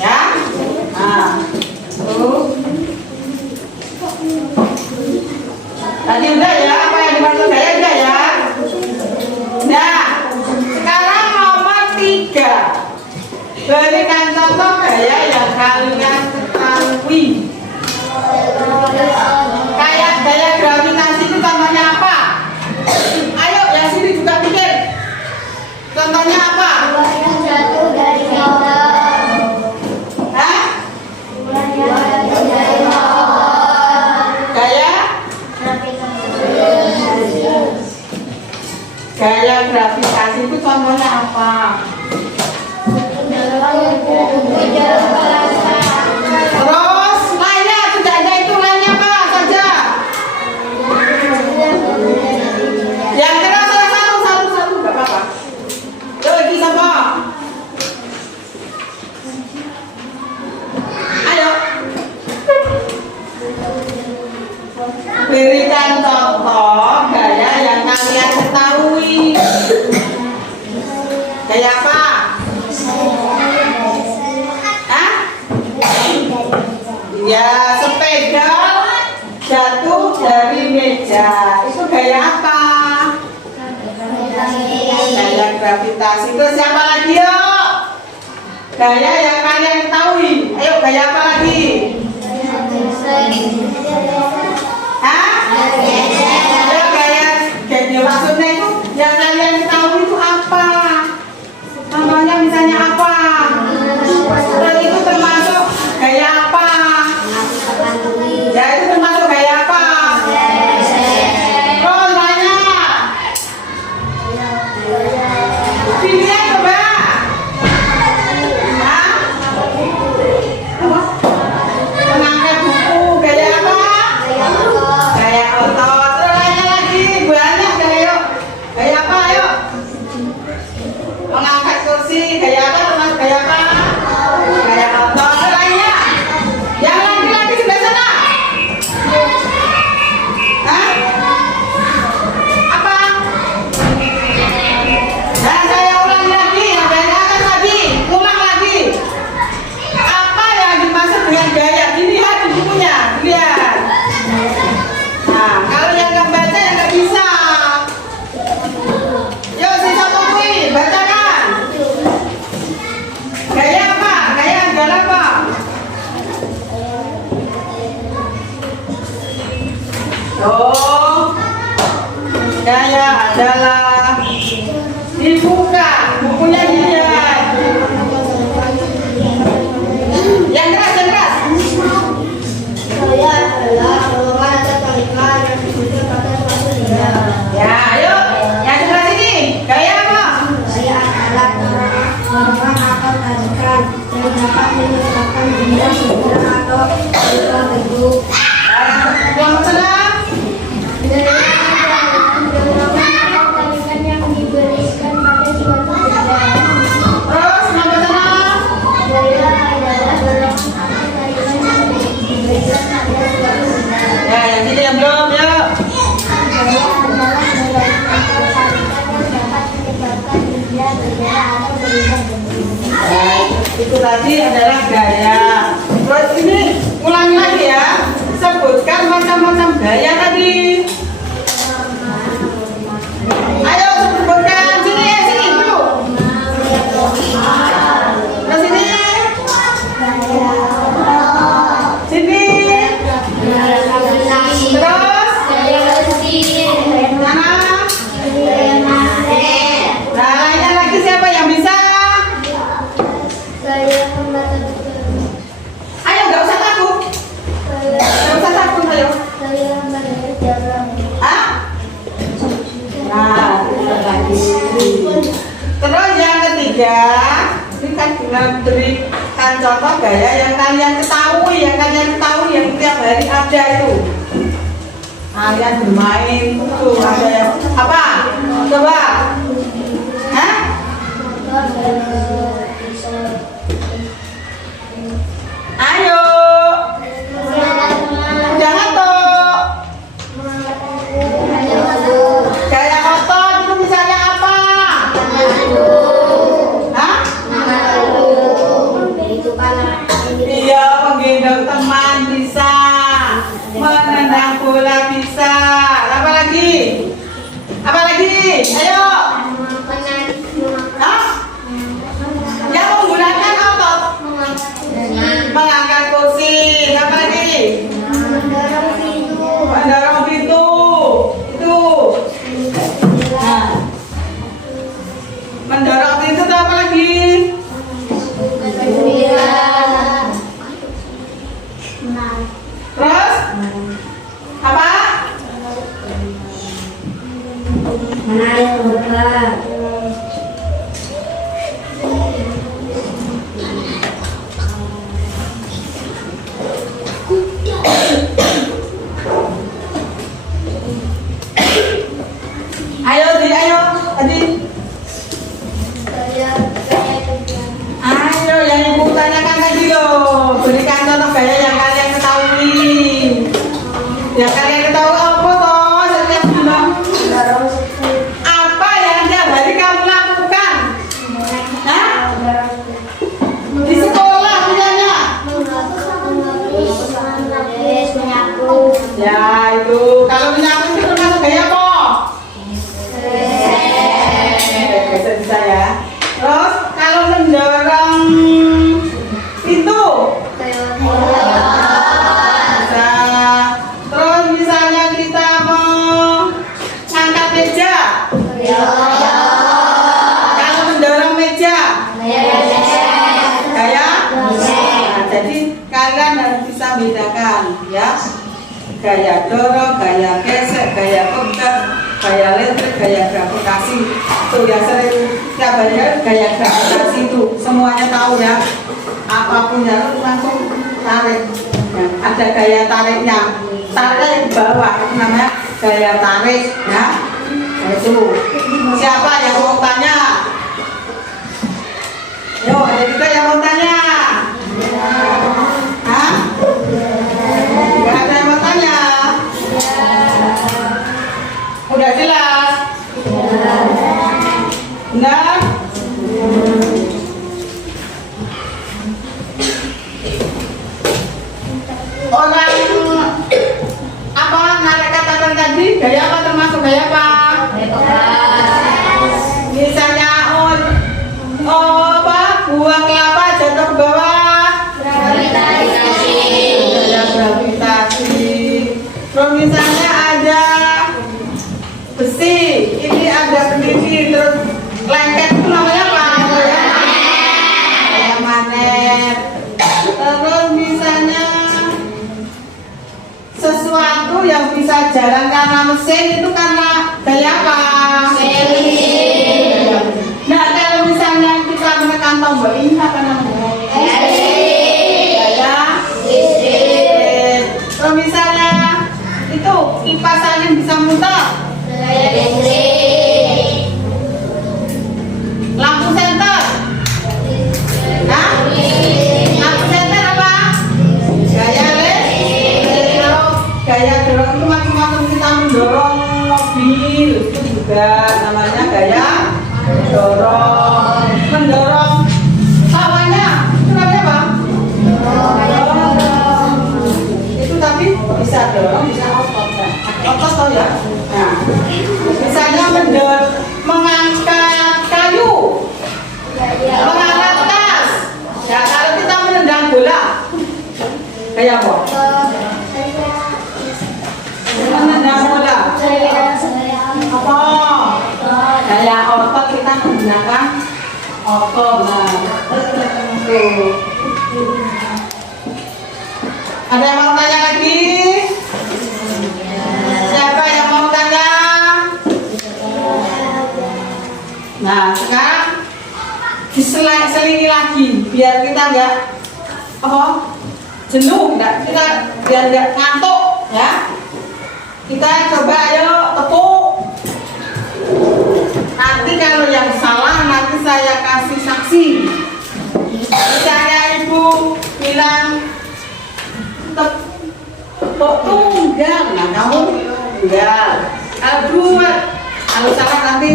ya. Nah, terus tadi udah ya, apa yang dimaksud gaya udah ya. Nah, sekarang nomor 3. Berikan contoh gaya yang kalian ketahui. Kayak gaya gravitasi itu contohnya apa? Ayo, yang sini juga pikir. Contohnya apa? buah yang jatuh dari pohon, Hah? buah yang jatuh dari pohon, Gaya? Gaya gravitasi itu contohnya apa? Terus lainnya, tidak ada itu lainnya apa saja? Yang kira salah satu, nggak apa-apa. Yuk, lagi sama. Ayo. Berikan contoh gaya yang kalian ketahui. Gaya apa? Hah? Ya, sepeda. jatuh dari meja. Itu gaya apa? Gaya gravitasi. Terus siapa lagi yuk? Gaya yang kalian ketahui. Ayo gaya apa lagi? Hah? Ya, gaya maksudnya itu yang kalian ketahui itu apa? Contohnya misalnya apa? Terus itu termasuk gaya apa? Ya itu termasuk gaya apa? Oh nanya. Pilihan coba. Hah? Mengangkat buku gaya apa? Gaya otot. Terus nanya lagi banyak gaya. Gaya apa ayo? Mengangkat kursi gaya apa? Termasuk gaya apa? Gaya otot. Terus nanya. Yang laki-laki sebelah sana. Hah? Apa? Nah, saya ulangi lagi, yang banyak akan lagi, ulang lagi. Apa yang dimaksud dengan gaya? Dilihat di bukunya, lihat. Nah, kalau yang nggak baca yang nggak bisa. Yuk, sisa tungguin, bacakan. Gaya apa? Gaya adalah apa? Oh, gaya adalah dibuka, bukunya dilihat. Yang keras, yang keras. Saya adalah golongan atau tarikan yang dibutuhkan pada suatu benda. Ya, ayo, yang sebelah sini, gaya apa? Saya adalah golongan atau tarikan yang dapat menyebabkan benda sempurna atau berubah bentuk. Kelompok sana. Golongan atau tarikan yang diberikan pada suatu benda. Terus kelompok sana. Saya adalah golongan atau tarikan yang diberikan pada suatu benda. Ya, yang sini yang belum, yuk. Saya adalah golongan atau tarikan yang dapat menyebabkan benda bergerak atau berubah bentuk. Nah, itu tadi adalah gaya. Terus ini ulangi lagi ya. Sebutkan macam-macam gaya tadi. Ayo sebutkan sini ya sini dulu. Terus sini. Sini. Terus sana. Nah, lainnya lagi siapa yang bisa? Ayo nggak usah takut. Nggak usah takut ayo. Hah? Nah, kita lagi. Terus yang ketiga, ini kan berikan contoh gaya yang kalian ketahui, yang tiap hari ada itu. Kalian bermain itu ada yang apa? Coba. Hah? Ayo. Jangan toh. Gaya otot itu misalnya apa? Hah? Iya, menggendong teman bisa, menendang bola bisa. Apa lagi? Apa lagi? Ayo. Hah? Yang menggunakan otot. Mengangkat kursi. Apa lagi? Mendorong pintu. Itu. Nah. Mendorong pintu itu apa lagi? Terus? Apa? Menarik korban. Ayo, ayo, tadi. Ayo, yang ibu tanyakan tadi loh. Berikan contoh gaya yang kalian ketahui. Yang kalian ketahui apa toh? Setiap bilang. Apa yang tiap hari kamu lakukan? Hah? Di sekolah misalnya. Mengaku, menyapu, Ya itu. Kalau menyapu itu termasuk gaya apa? Geser bisa ya. Terus kalau mendorong pintu bisa. Terus misalnya kita mau ngangkat meja, kalau mendorong meja gaya. Nah, jadi kalian harus bisa bedakan ya. Gaya dorong, gaya gesek, gaya pegang, gaya listrik, gaya gravitasi. Tuh ya sering tiap hari gaya gravitasi itu semuanya tahu ya. Apapun ya langsung tarik. Ya, ada gaya tariknya. Tariknya yang di bawah itu namanya gaya tarik ya. Nah, itu. Siapa yang mau tanya? Yo, ada juga yang mau tanya. Hah? Enggak ada yang mau tanya. Udah jelas? Enggak? Orang apa narik katakan tadi gaya apa termasuk gaya apa? Misalnya apa buah kelapa jatuh ke bawah, gravitasi. Terus misalnya ada besi, ini ada besi terus lengket itu namanya apa? Gaya magnet. Terus misalnya sesuatu yang bisa jalan karena mesin itu karena gaya apa? Nah kalau misalnya kita menekan tombol ini apa namanya? Gaya listrik. Kalau misalnya itu kipas angin bisa muter, gaya listrik. Lampu senter, nah lampu senter apa? Gaya listrik. Kalau gaya dorong itu macam-macam, kita mendorong mobil itu juga namanya gaya dorong. Mendorong sawahnya itu namanya apa? Dorong. Itu tapi bisa dorong, bisa otot kan? Otot tau ya? Nah, misalnya mengangkat kayu, mengangkat tas. Ya kalau kita menendang bola, kayak apa? Menendang bola. Apa? Gaya otot, kita menggunakan otot. Nah, tuh. Ada yang mau tanya lagi? Siapa yang mau tanya? Nah, sekarang diselingi lagi biar kita nggak apa jenuh, kita biar nggak ngantuk ya. Kita coba ayo tepuk. Nanti kalau yang salah nanti saya kasih saksi. Misalnya ibu bilang tepuk tunggal, nah kamu tunggal. Kalau dua, kalau salah nanti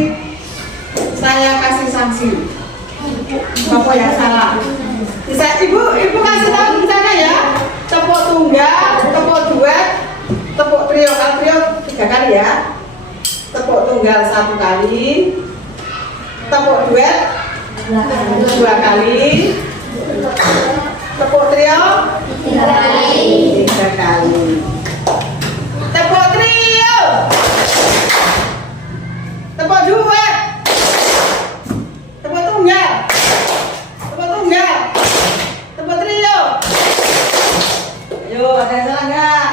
saya kasih sanksi. Apa yang salah? Bisa ibu kasih tahu di sana ya. Tepuk tunggal, tepuk duet, tepuk trio. Kalau trio 3 kali ya. Tepuk tunggal 1 kali, tepuk duet 2 kali, tepuk trio 3 kali. Tepuk trio, tepuk duet, tepuk tunggal, tepuk trio. Ayo, ada yang salah nggak?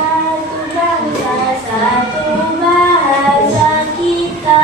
Satu bangsa, satu bahasa kita.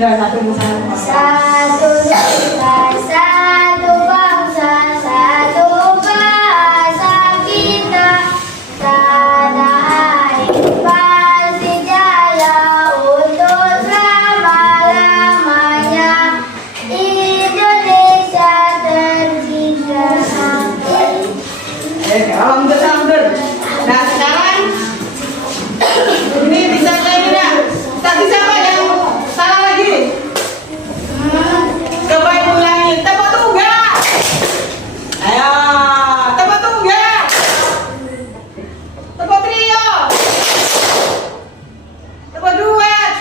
Ya, satu Nusantara. Satu negara, satu bangsa, satu bahasa kita. Tanah air pasti jaya untuk selama-lamanya. Indonesia tercinta. Alhamdulillah. Nah, sekarang ini bisa kayak gini ya. Tadi siapa yang salah lagi? Coba ulangi. Tepuk tunggal. Ayo, tepuk tunggal. Tepuk trio. Tepuk duet.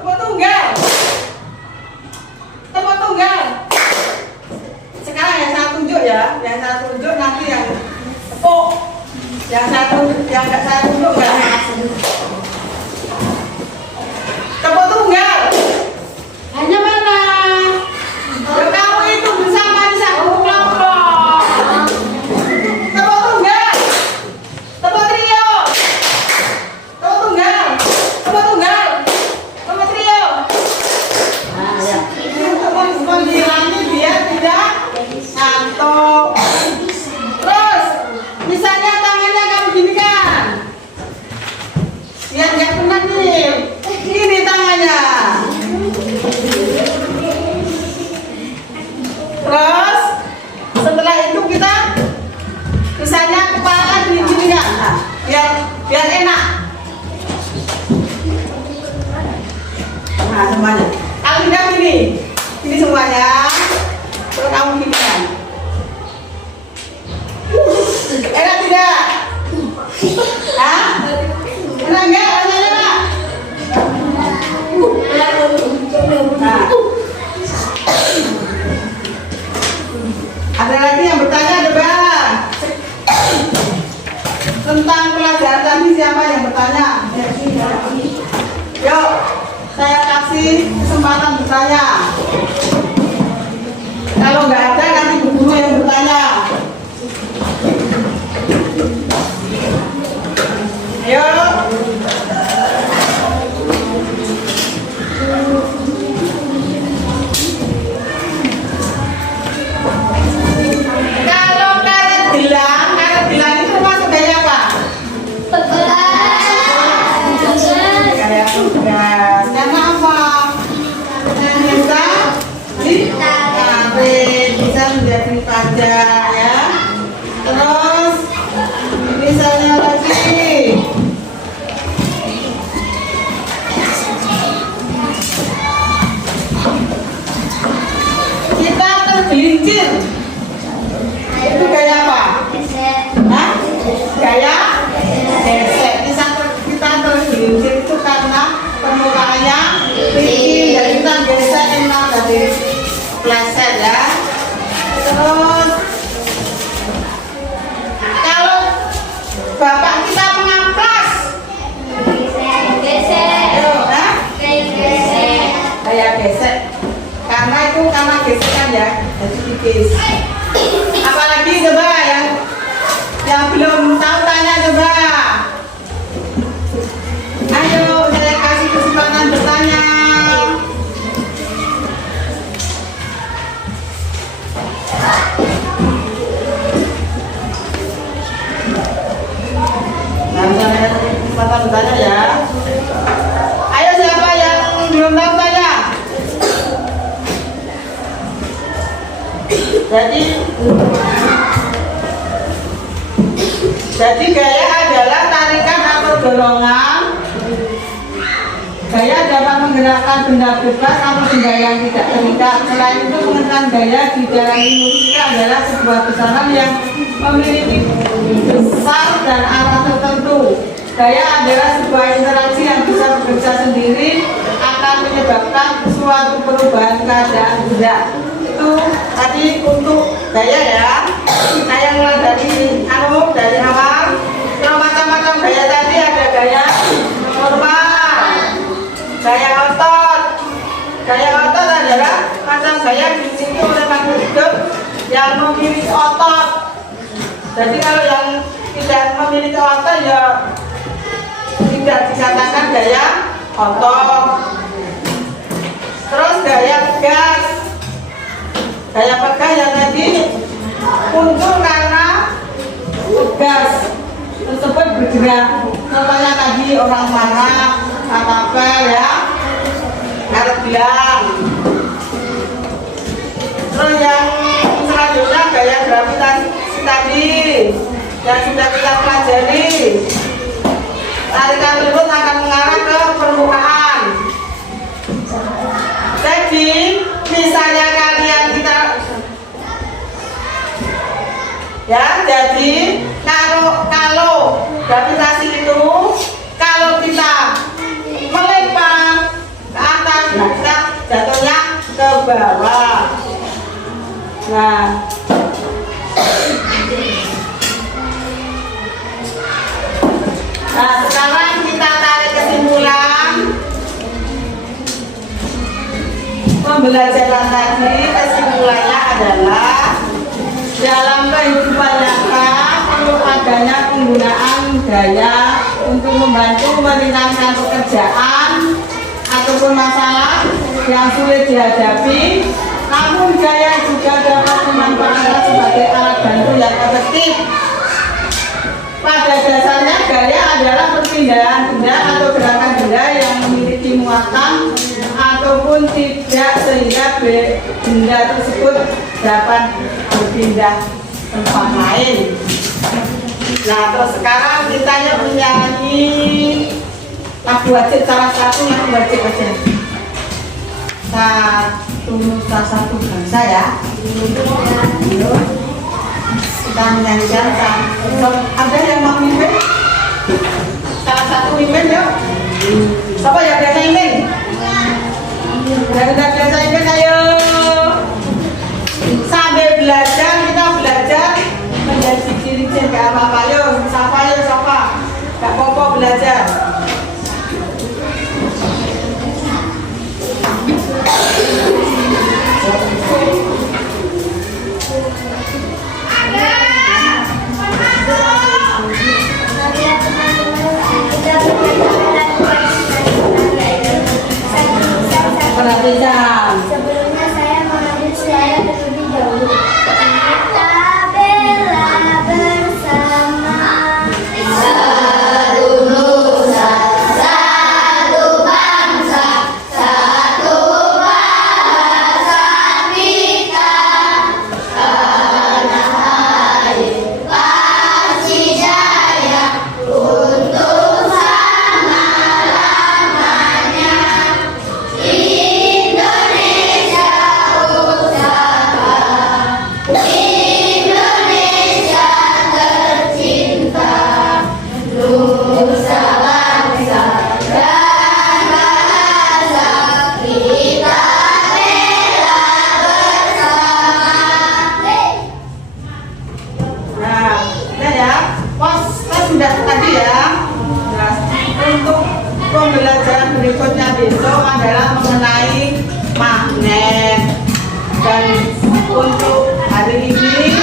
Tepuk tunggal. Tepuk tunggal. Sekarang yang saya tunjuk ya, yang saya tunjuk nanti yang tepuk. Yang satu, yang nggak saya tunjuk nggak. Tepuk tunggal. Hanya mana? Kamu itu bersama di satu kelompok. Tepuk tunggal. Tepuk trio. Tepuk tunggal. Tepuk tunggal. Tepuk trio. Nah, ya. Ini untuk menghilangkan dia tidak ngantuk. Terus, misalnya tangannya kamu gini kan? Biar nggak penat nih. Ini tangannya. Terus, setelah itu kita misalnya kepala gini kan? Nah, biar enak. Nah, semuanya. Kalau tidak gini semuanya. Terus kamu gini kan? Enak tidak? Hah? Enak enggak? Rasanya enak? Nah. Ada lagi yang bertanya, ada bang? Tentang pelajaran tadi siapa yang bertanya? Yuk, saya kasih kesempatan bertanya. Kalau nggak ada, nanti Bu Guru yang bertanya. Ayo. Kalau karet gelang itu termasuk gaya apa? Gaya tugas. Karena apa? Bisa ditarik, bisa menjadi pajak ya. Terus misalnya lagi kita tergelincir, itu gaya apa? Hah? Gaya gesek. Kita tergelincir itu karena permukaannya tinggi, jadi kita gesek enak dari pleset ya. Terus kalau bapak kita mengamplas, kayak gesek. Karena itu karena gesekan ya, jadi tipis. Apalagi coba yang belum tahu tanya coba. Ayo, saya kasih kesempatan bertanya. Nah, saya kasih kesempatan bertanya ya. Ayo, siapa yang belum tahu tanya? Jadi gaya adalah tarikan atau dorongan. Gaya dapat menggerakkan benda bebas atau benda yang tidak terikat. Selain itu, pengertian gaya di dalam musik adalah sebuah besaran yang memiliki besar dan arah tertentu. Gaya adalah sebuah interaksi yang bisa bekerja sendiri, akan menyebabkan suatu perubahan keadaan benda. Itu tadi untuk gaya ya. Saya mulai dari awal. Kalau macam-macam gaya tadi ada gaya normal, gaya otot. Gaya otot adalah macam gaya dimiliki oleh makhluk hidup yang memiliki otot. Jadi kalau yang tidak memiliki otot ya tidak dikatakan gaya otot. Gaya pegah yang tadi muncul karena tugas tersebut bergerak. Contohnya tadi orang marah, apel ya, harus bilang. Terus yang selanjutnya gaya gravitasi tadi yang sudah kita pelajari. Tarikan lurus akan mengarah ke permukaan. Jadi misalnya kalian kita ya, jadi kalau gravitasi itu kalau kita melempar ke atas, nah kita jatuhnya ke bawah. Nah, sekarang kita tarik kesimpulan pembelajaran tadi. Kesimpulannya adalah dalam kehidupan nyata perlu adanya penggunaan gaya untuk membantu meringankan pekerjaan ataupun masalah yang sulit dihadapi. Namun gaya juga dapat dimanfaatkan sebagai alat bantu yang efektif. Pada dasarnya gaya adalah perpindahan benda atau gerakan benda yang memiliki muatan ataupun tidak sehingga benda tersebut dapat berpindah tempat lain. Nah, terus sekarang kita yang menyanyi lagu wajib salah satu yang wajib aja. Satu bangsa ya. Kita menyanyikan ada yang mau mimpin? Salah satu mimpin yuk. Siapa yang biasa mimpin? Yang udah biasa mimpin ayo. Sambil belajar kita belajar menjadi ciri-ciri gak apa-apa yuk. Siapa? Gak apa-apa belajar. Perhatikan. Sebelumnya saya mengambil slide terlebih dahulu. Kita bela bersama. Satu nusa, satu bangsa, satu bahasa kita. Tanah air pasti jaya untuk selama-lamanya. Indonesia usaha, Indonesia tercinta, nusa bangsa dan bahasa kita bela bersama. Nah, ya. Pos sudah tadi ya. Nah, untuk pembelajaran berikutnya besok adalah mengenai magnet. Dan untuk hari ini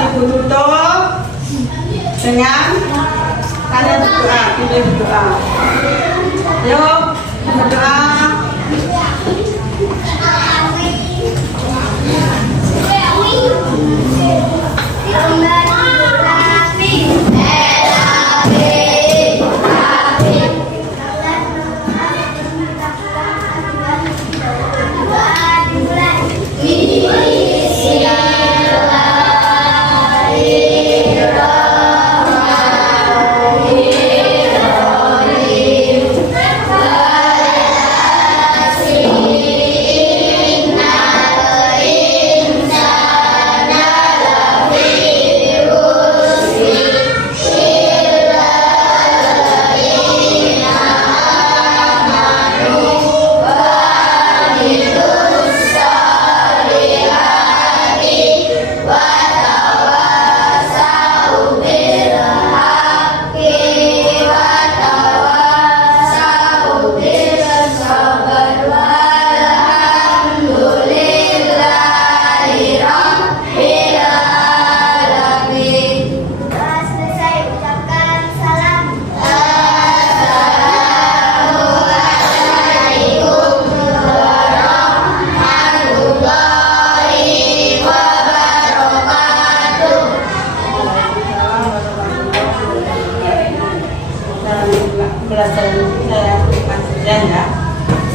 Ibu tutup dengan kalian berdoa, kita berdoa. Yuk, berdoa. Bismillahirrahmanirrahim. pelajaran ini saya lanjutkan sekian ya.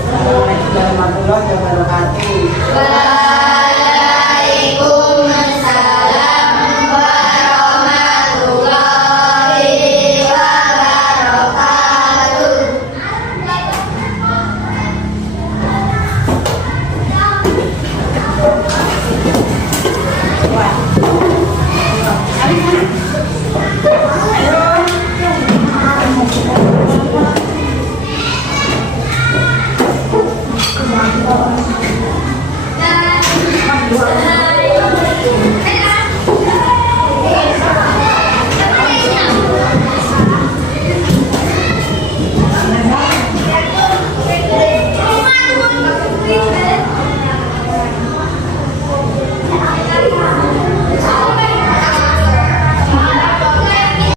Assalamualaikum warahmatullahi wabarakatuh.